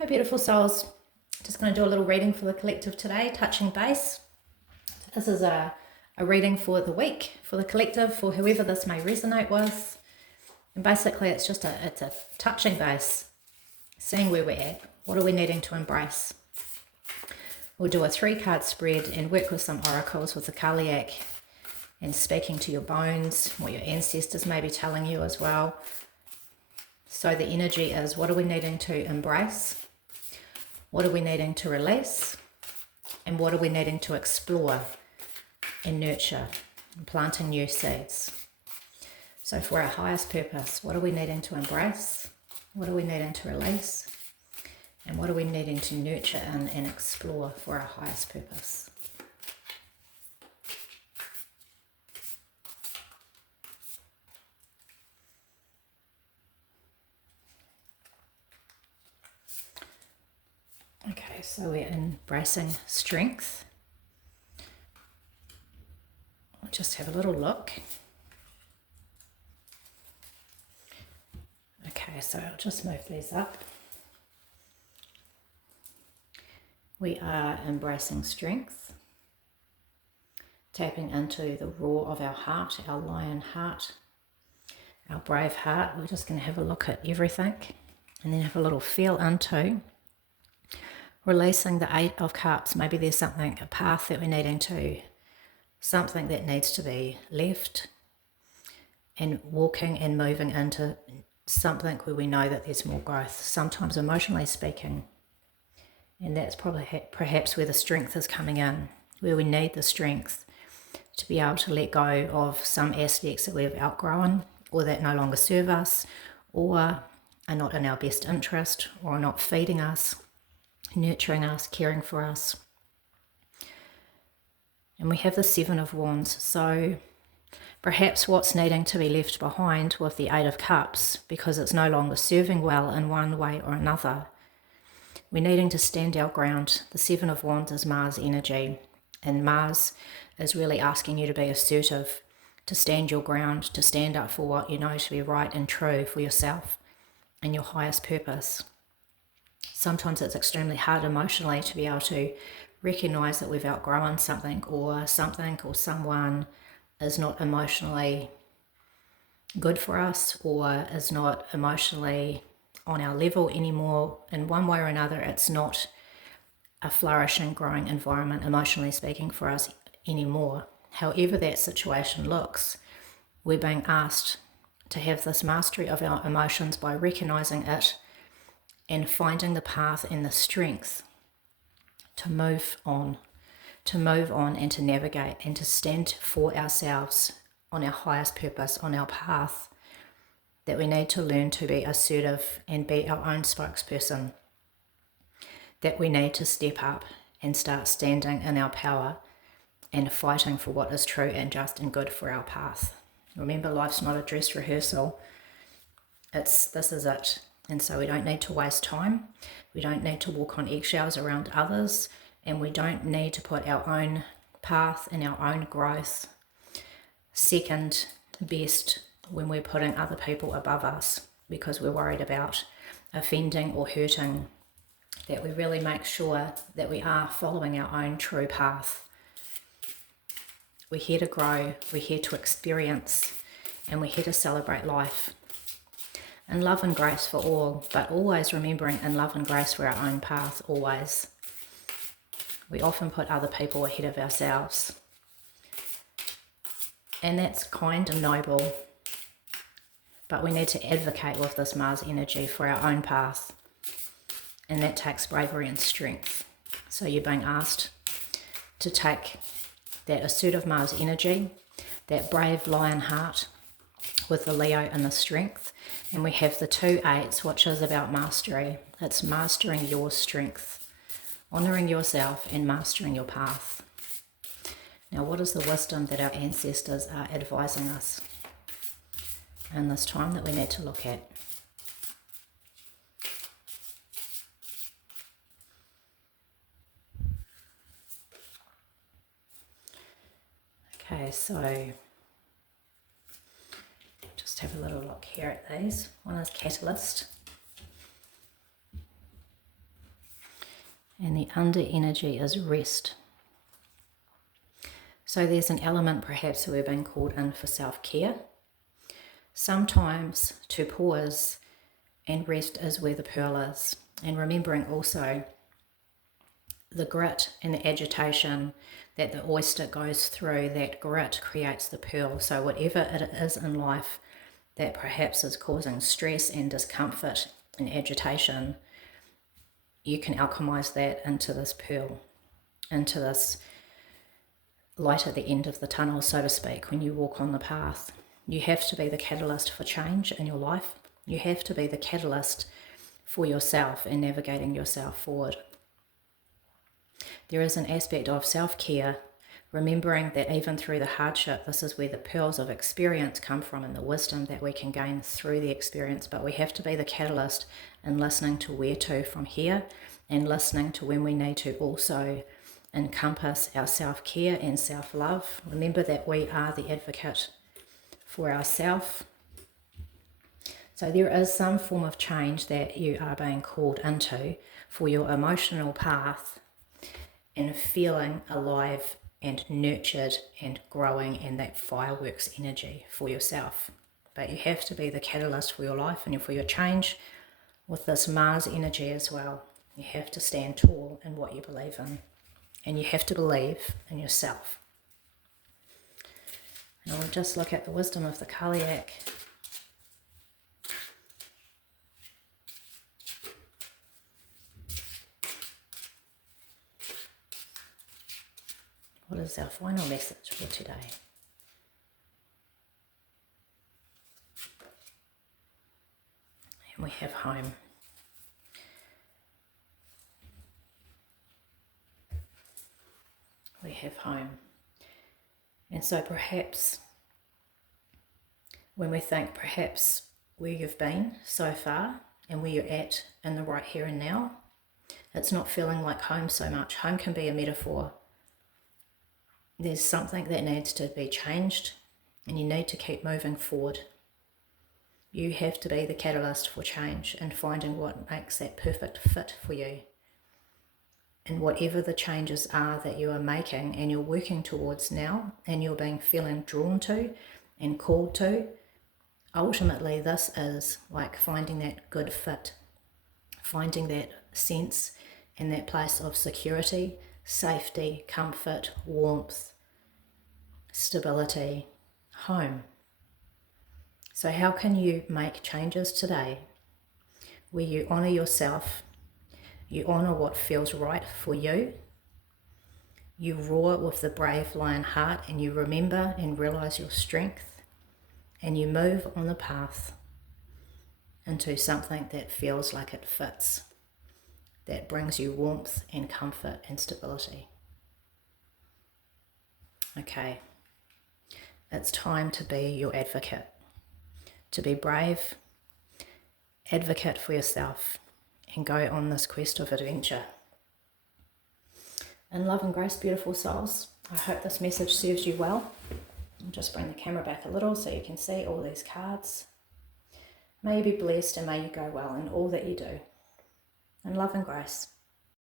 Hi beautiful souls, just going to do a little reading for the collective today, touching base. This is a reading for the week, for the collective, for whoever this may resonate with. And basically it's a touching base, seeing where we're at, what are we needing to embrace. We'll do a 3-card spread and work with some oracles with the Kaliak and speaking to your bones, what your ancestors may be telling you as well. So the energy is, what are we needing to embrace? What are we needing to release? And what are we needing to explore and nurture and planting new seeds? So for our highest purpose, what are we needing to embrace? What are we needing to release? And what are we needing to nurture and explore for our highest purpose? Okay, so we're embracing strength. I'll just have a little look. Okay, so I'll just move these up. We are embracing strength, tapping into the roar of our heart, our lion heart, our brave heart. We're just going to have a look at everything and then have a little feel into releasing the 8 of Cups. Maybe there's something, a path that we're needing to, something that needs to be left, and walking and moving into something where we know that there's more growth, sometimes emotionally speaking. And that's probably perhaps where the strength is coming in, where we need the strength to be able to let go of some aspects that we've outgrown or that no longer serve us or are not in our best interest or are not feeding us, nurturing us, caring for us. And we have the 7 of Wands. So perhaps what's needing to be left behind with the 8 of Cups, because it's no longer serving well in one way or another, we're needing to stand our ground. The 7 of Wands is Mars energy, and Mars is really asking you to be assertive, to stand your ground, to stand up for what you know to be right and true for yourself and your highest purpose. Sometimes it's extremely hard emotionally to be able to recognize that we've outgrown something or someone is not emotionally good for us or is not emotionally on our level anymore. In one way or another, it's not a flourishing, growing environment, emotionally speaking, for us anymore. However that situation looks, we're being asked to have this mastery of our emotions by recognizing it and finding the path and the strength to move on and to navigate and to stand for ourselves on our highest purpose, on our path, that we need to learn to be assertive and be our own spokesperson, that we need to step up and start standing in our power and fighting for what is true and just and good for our path. Remember, life's not a dress rehearsal. This is it. And so we don't need to waste time. We don't need to walk on eggshells around others. And we don't need to put our own path and our own growth second best when we're putting other people above us because we're worried about offending or hurting. That we really make sure that we are following our own true path. We're here to grow. We're here to experience. And we're here to celebrate life. In love and grace for all, but always remembering in love and grace for our own path, always. We often put other people ahead of ourselves. And that's kind and noble, but we need to advocate with this Mars energy for our own path. And that takes bravery and strength. So you're being asked to take that assertive Mars energy, that brave lion heart with the Leo and the strength. And we have the 2 8s, which is about mastery. It's mastering your strength, honouring yourself and mastering your path. Now, what is the wisdom that our ancestors are advising us in this time that we need to look at? Okay, so just have a little look here at these. One is Catalyst. And the under energy is rest. So there's an element perhaps we've been called in for self-care. Sometimes to pause and rest is where the pearl is. And remembering also the grit and the agitation that the oyster goes through, that grit creates the pearl. So whatever it is in life that perhaps is causing stress and discomfort and agitation, you can alchemize that into this pearl, into this light at the end of the tunnel, so to speak, when you walk on the path. You have to be the catalyst for change in your life. You have to be the catalyst for yourself and navigating yourself forward. There is an aspect of self-care, remembering that even through the hardship, this is where the pearls of experience come from and the wisdom that we can gain through the experience. But we have to be the catalyst in listening to where to from here, and listening to when we need to also encompass our self-care and self-love. Remember that we are the advocate for ourselves. So there is some form of change that you are being called into for your emotional path, and feeling alive and nurtured and growing, and that fireworks energy for yourself. But you have to be the catalyst for your life and for your change with this Mars energy as well. You have to stand tall in what you believe in, and you have to believe in yourself. And I'll just look at the wisdom of the Kaliak. What is our final message for today? And we have home. We have home. And so perhaps when we think perhaps where you've been so far and where you're at in the right here and now, it's not feeling like home so much. Home can be a metaphor. There's something that needs to be changed, and you need to keep moving forward. You have to be the catalyst for change and finding what makes that perfect fit for you. And whatever the changes are that you are making and you're working towards now, and you're feeling drawn to and called to, ultimately this is like finding that good fit, finding that sense and that place of security, safety, comfort, warmth, stability, home. So how can you make changes today where you honour yourself, you honour what feels right for you, you roar with the brave lion heart, and you remember and realise your strength, and you move on the path into something that feels like it fits, that brings you warmth and comfort and stability. Okay, it's time to be your advocate, to be brave, advocate for yourself, and go on this quest of adventure. In love and grace, beautiful souls, I hope this message serves you well. I'll just bring the camera back a little so you can see all these cards. May you be blessed and may you go well in all that you do. In love and grace.